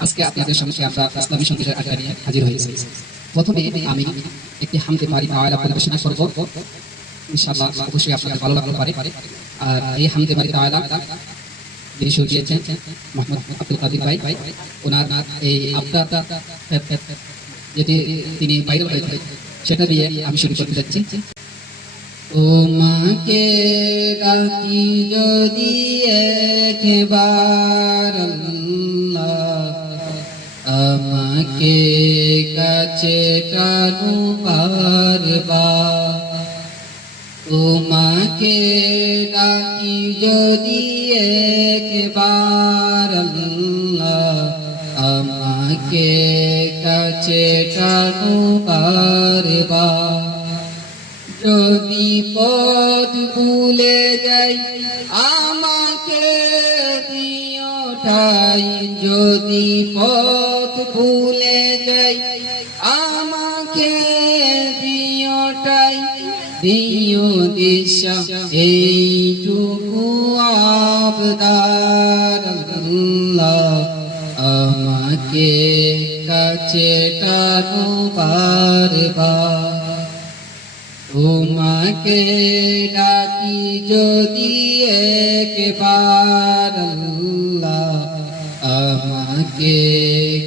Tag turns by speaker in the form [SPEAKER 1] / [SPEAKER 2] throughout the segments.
[SPEAKER 1] আজকে আপনাদের সঙ্গে নিয়ে হাজির হয়েছি। প্রথমে আমি একটি হামদে পারি পরিবেশনা করব। ইনশাআল্লাহ, অবশ্যই আপনাদের ভালো লাগতে পারে। আর এই হামদে পারি যিনি সুর দিয়েছেন, মোহাম্মদ আব্দুল কাদির ভাই। ওনার এই আবদার যেটি তিনি বাইরে হয়েছে সেটা দিয়ে আমি শুরু করতে যাচ্ছি। তোমাকে ডাকি যদি একবার আমাকে কাছে টানু বারবার। তোমাকে ডাকি যদি একবার আল্লাহ, আমাকে কাছে টানু বারবার। যদি পথ ভুলে যাই, আমাকে দিওটাই যদি পথ ভুলে যাই, আমাকে দিওটাই দিও দিশা, এইটুকু আবদার। আমাকে কাছে টানো বারবার তোমাকে ডাকি যদি একবার আমাকে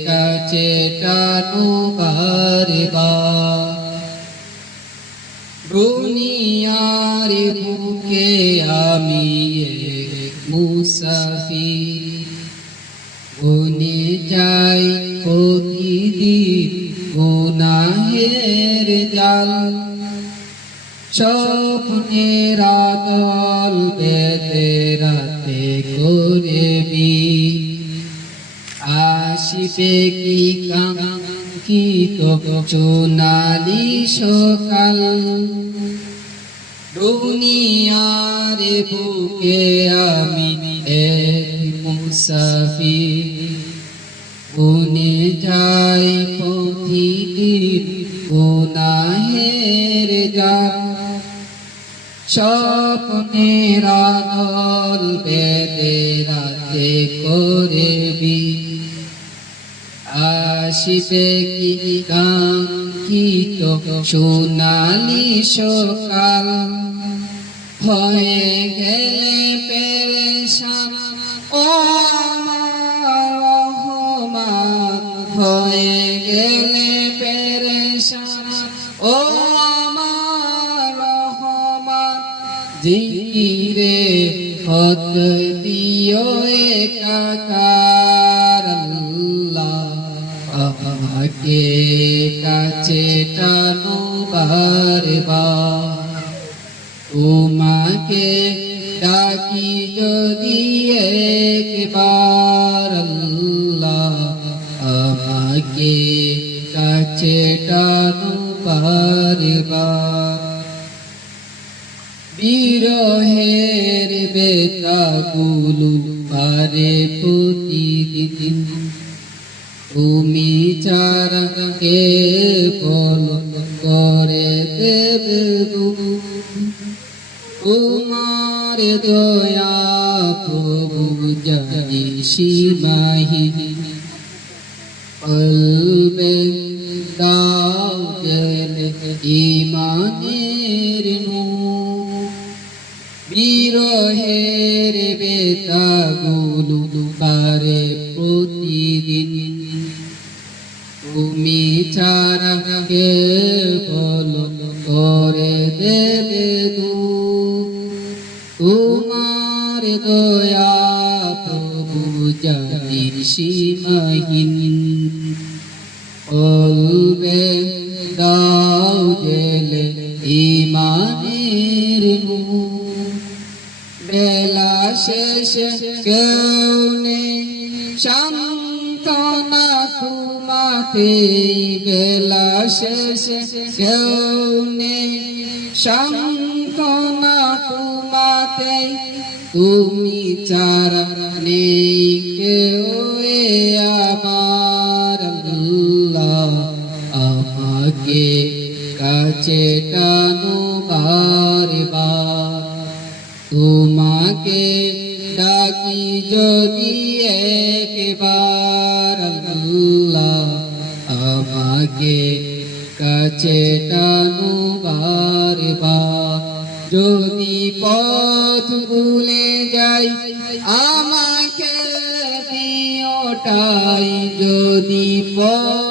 [SPEAKER 1] কাছে টানো বারবার দুনিয়ার বুকে আমি এক মুসাফির বনে যাই প্রতিদিন গুনাহের জাল। স্বপ্নের আদল বেদে রাতে করে বি আসিবে কি কাঙ্ক্ষিত চোনালি সকাল। দুনিয়ার বুকে আমি এক মুসাফির। যাই প্রতিদিন গুনাহের গান স্বপ্নের আদল বেদে রাতে করে বি। আসিবে কি কাঙ্ক্ষিত সোনালি সকাল? হয়ে গেলে পেরেশান ও আমার হয়ে গেলে পেরেশান। ও আমার রহমান, জিকিরে হত দিও একাকার আমাকে কাছে টানো বারবার। তোমাকে ডাকি যদি একবার। বিরহের বেতাগুলো পারে প্রতিদিন। তুমি চারা কে বল করে দেবে তোমার দয়া প্রভু জানি কলবে দাও গেলে ইমানের বেতাগুলো পারে প্রতিদিন। তুমি ছাড়া কে বলো করে দেবে দূর। তোমার দয়া প্রভু জানির সীমাহীন। অলবে দাও জেলে কেউ নেই সান্তনা তোমাতে বেলা শেষে। কেউ নেই সান্তনা তোমাতে তুমি চারা নেই কেউ আমার আমাকে কাছে টানো বারবার। তোমাকে আমাকে কাছে টানো বারবার যদি পথ ভুলে যাই আমাকে দিওটাই যদি পথ